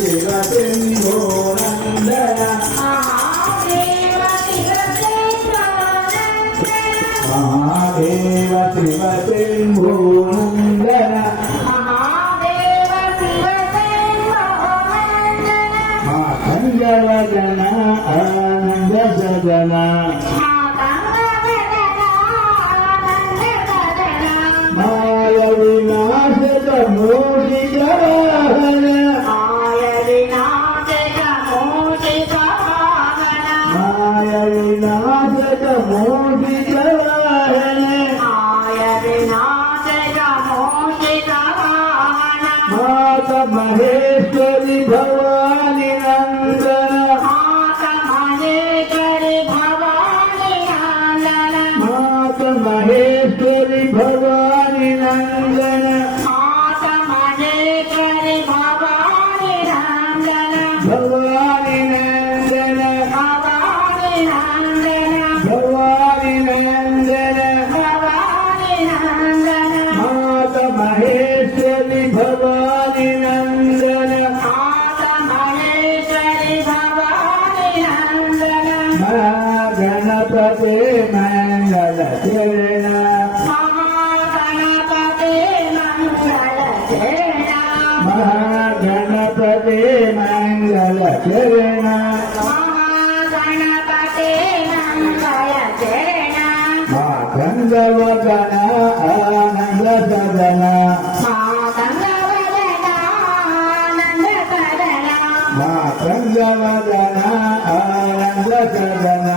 Sera Abraham. కందవదన ఆనందదన మా కందవదన ఆనందదన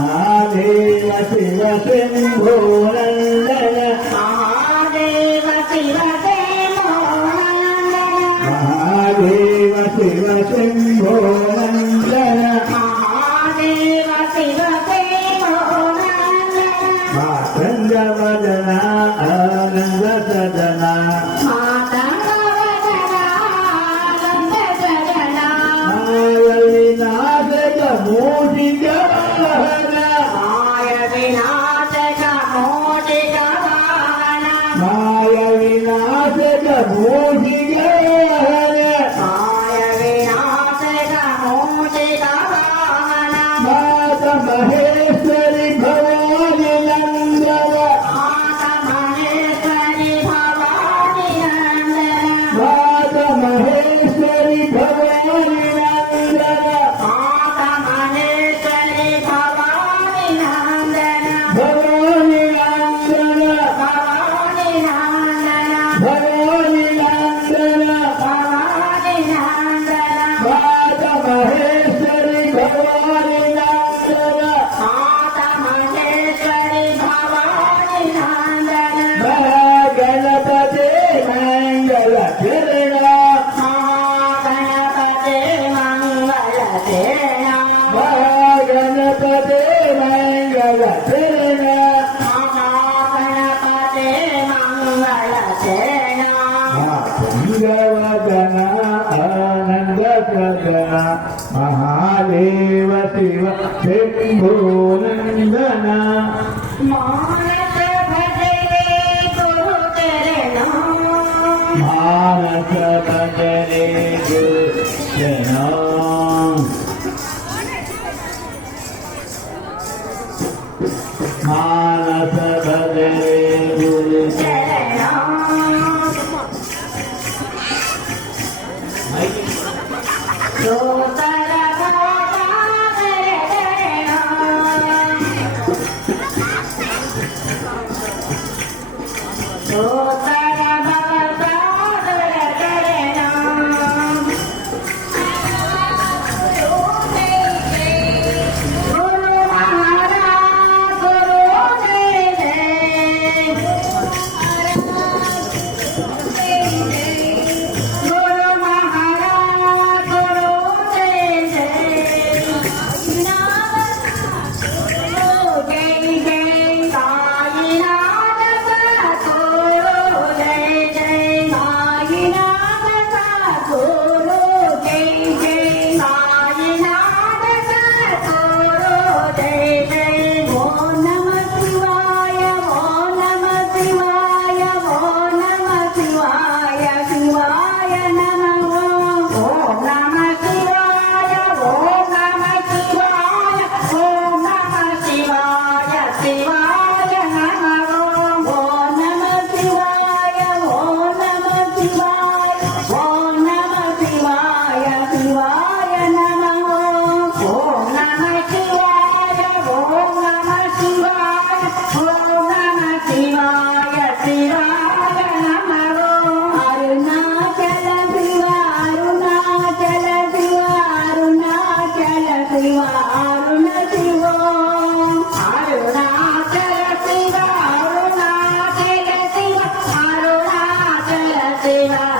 మహాదేవ శివ సింహోనందన మహాదేవ శివ సింహోనందన మహాదేవ శివ సింహ Bye. शम्भोनन्दना मानस भजने गोचरणा मानस भजने गोचरणा मानस भजने Aleluya.